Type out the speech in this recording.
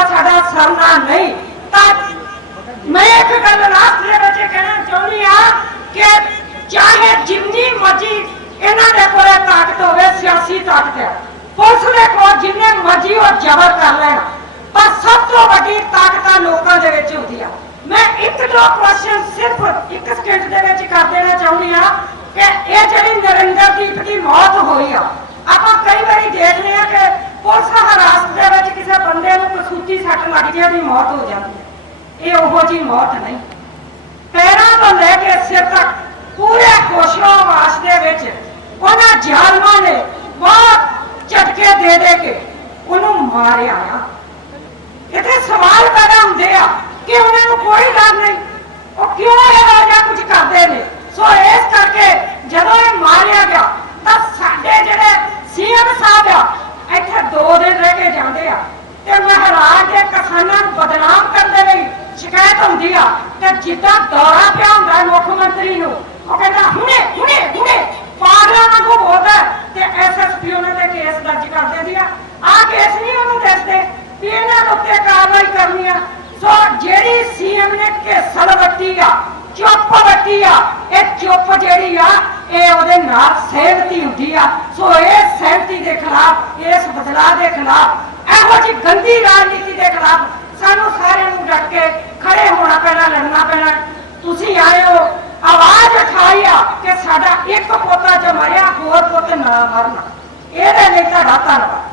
ਦਾ ਸਾਡਾ ਸਾਹਮਣਾ ਨਹੀਂ। ਤਾਂ ਮੈਂ ਇੱਕ ਗੱਲ ਰਾਸ਼ਟਰੀ ਵਿੱਚ ਕਹਿਣਾ ਚਾਹੁੰਦੀ ਆ ਕਿ ਚਾਹੇ ਜਿੰਨੀ ਮਰਜ਼ੀ ਇਹਨਾਂ ਦੇ ਕੋਲੇ ਤਾਕਤ ਹੋਵੇ, ਸਿਆਸੀ ਤਾਕਤ ਹੈ ਪੁਲਿਸ ਦੇ ਕੋਲ ਜਿੰਨੇ ਮਰਜ਼ੀ ਉਹ ਜ਼ਬਰ ਕਰ ਲੈਣ, ਪਰ ਸਭ ਤੋਂ ਵੱਡੀ ਤਾਕਤਾਂ ਲੋਕਾਂ ਦੇ ਵਿੱਚ ਹੁੰਦੀ ਆ। ਮੈਂ ਇੱਕ ਦੋ ਕੁਐਸਚਨ ਸਿਰਫ ਇੱਕ ਸਕਿੰਟ ਦੇ ਵਿੱਚ ਕਰ ਦੇਣਾ ਚਾਹੁੰਦੀ ਆ ਕਿ ਇਹ ਜਿਹੜੀ ਨਰਿੰਦਰਦੀਪ ਦੀ ਮੌਤ ਹੋਈ ਆ, ਆਪਾਂ ਕਈ ਵਾਰੀ ਦੇਖਦੇ ਆ ਕਿ ਪੁਲਿਸ ਹਰ ਕਸੂਤੀ ਸੱਟ ਮੌਤ ਹੋ ਜਾਂਦੀ ਹੈ। ਇਹ ਉਹੋ ਜੀ ਮੌਤ ਨਹੀਂ। ਪੈਰਾਂ ਤੋਂ ਲੈ ਕੇ ਸਿਰ ਤੱਕ ਪੂਰੇ ਖੁਸ਼ੋਵਾਸ ਦੇ ਵਿੱਚ ਉਹਨਾਂ ਜ਼ਾਲਮਾਂ ਨੇ ਬਹੁਤ ਝਟਕੇ ਦੇ ਦੇ ਕੇ ਉਹਨੂੰ ਮਾਰਿਆ ਆ। ਇੱਥੇ ਸਵਾਲ ਪੈਦਾ ਹੁੰਦੇ ਆ ਕਿ ਉਹਨਾਂ ਨੂੰ ਕੋਈ ਡਰ ਨਹੀਂ। ਉਹ ਕਿਉਂ ਇਹੋ ਜਿਹਾ ਕੁਝ ਕਰਦੇ ਨੇ? ਸੋ ਇਸ ਕਰਕੇ ਜਦੋਂ ਇਹ ਮਾਰਿਆ ਗਿਆ, ਤਾਂ ਸਾਡੇ ਜਿਹੜੇ ਸੀਐਮ ਸਾਹਿਬ ਆ, ਇੱਥੇ ਦੋ ਦਿਨ ਰਹਿ ਕੇ ਜਾਂਦੇ ਆ ਤੇ ਮਹਾਰਾਜ ਕਿਸਾਨਾਂ ਨੂੰ ਬਦਨਾਮ ਕਰਨ ਦੇ ਲਈ ਸ਼ਿਕਾਇਤ ਹੁੰਦੀ ਆ ਤੇ ਜਿੱਦਾਂ ਦੌਰਾ ਪਿਆ ਹੁੰਦਾ ਮੁੱਖ ਮੰਤਰੀ ਨੂੰ, ਉਹ ਕਹਿੰਦਾ ਹੁਣੇ ਹੁਣੇ ਹੁਣੇ ਪਾਗਲਾਂ ਵਾਂਗੂ ਬੋਲਦਾ ਤੇ ਐਸਐਸਪੀ ਉਹਨਾਂ ਤੇ ਕੇਸ ਦਰਜ ਕਰ ਦਿੰਦੀ ਆ। ਆ ਕੇਸ ਨਹੀਂ ਉਹਨੂੰ ਦੱਸਦੇ ਵੀ ਇਹਨਾਂ ਦੇ ਉੱਤੇ ਕਾਰਵਾਈ ਕਰਨੀ ਆ। ਸੋ ਜਿਹੜੀ ਸੀਐਮ ਨੇ ਘੇਸਲ ਵੱਟੀ ਆ, ਚੁੱਪ ਵੱਟੀ ਆ, ਇਹ ਚੁੱਪ ਜਿਹੜੀ ਆ, ਇਹ ਉਹਦੇ ਨਾਲ ਸਹਿਮਤੀ ਹੁੰਦੀ ਆ। ਸੋ ਇਹ ਸਹਿਮਤੀ ਦੇ ਖਿਲਾਫ, ਇਸ ਬਦਲਾਅ ਦੇ ਖਿਲਾਫ ਇਹੋ ਜਿਹੀ ਗੰਦੀ ਰਾਜਨੀਤੀ ਖਿਲਾਫ ਸਾਨੂੰ ਸਾਰਿਆਂ ਨੂੰ ਡਟ ਕੇ ਖੜੇ ਹੋਣਾ ਪੈਣਾ, ਲੜਨਾ ਪੈਣਾ। ਤੁਸੀਂ ਆਏ ਹੋ ਆਵਾਜ਼ ਉਠਾਈ ਆ ਕਿ ਸਾਡਾ ਇੱਕ ਪੋਤਾ ਜੋ ਮਰਿਆ, ਹੋਰ ਪੁੱਤ ਨਾ ਮਰਨਾ। ਇਹਦੇ ਲਈ ਤੁਹਾਡਾ ਧੰਨਵਾਦ।